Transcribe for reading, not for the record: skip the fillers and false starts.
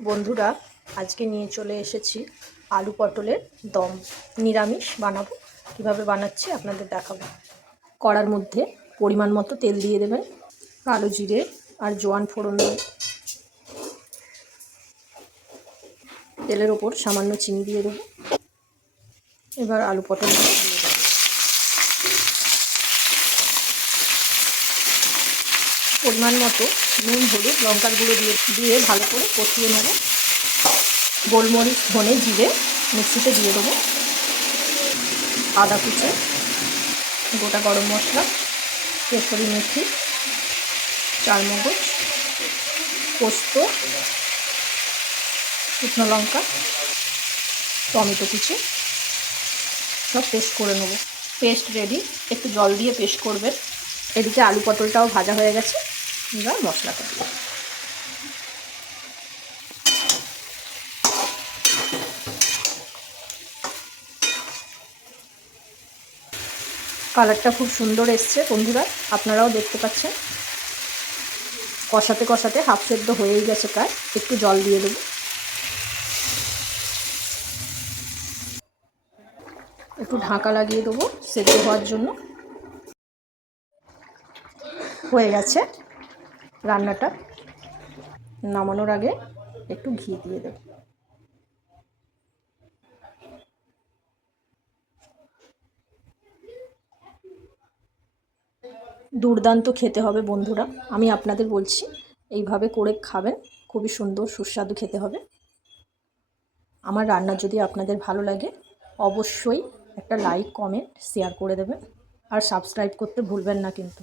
বন্ধুরা, আজকে নিয়ে চলে এসেছি আলু পটলের দম। নিরামিষ বানাবো। কিভাবে বানাচ্ছি আপনাদের দেখাবো। কড়ার মধ্যে পরিমাণ মতো তেল দিয়ে দেবেন। কালো জিরে আর জোয়ান ফোড়ন দেবেন। তেলের ওপর সামান্য চিনি দিয়ে দেবো। এবার আলু পটলগুলো দিয়ে দেবো। পরিমাণ মতো নুন, হলুদ, লঙ্কার গুঁড়ো দিয়ে ভালো করে কষিয়ে নেব। গোলমরিচ, ধনে, জিরে মিক্সিতে দিয়ে দেবো। আদা কুচি, গোটা গরম মশলা, কেশরি মেথি, চারমগজ, পোস্ত, শুকনো লঙ্কা, টমেটো কুচি সব পেস্ট করে নেব। Paste ready. একটু জল দিয়ে পেস্ট করবেন। এদিকে আলু পটলটাও ভাজা হয়ে গেছে। এবার মশলাটা দিয়ে কালারটা খুব সুন্দর এসছে বন্ধুরা, আপনারাও দেখতে পাচ্ছেন। কষাতে কষাতে হাফ সেদ্ধ হয়েই গেছে প্রায়। একটু জল দিয়ে দেবো। একটু ঢাকা লাগিয়ে দেবো সেদ্ধ হওয়ার জন্য। হয়ে গেছে রান্নাটা। নামানোর আগে একটু ঘি দিয়ে দেব। দুর্দান্ত খেতে হবে বন্ধুরা, আমি আপনাদের বলছি এইভাবে করে খাবেন। খুবই সুন্দর সুস্বাদু খেতে হবে। আমার রান্না যদি আপনাদের ভালো লাগে অবশ্যই একটা লাইক, কমেন্ট, শেয়ার করে দেবেন। আর সাবস্ক্রাইব করতে ভুলবেন না কিন্তু।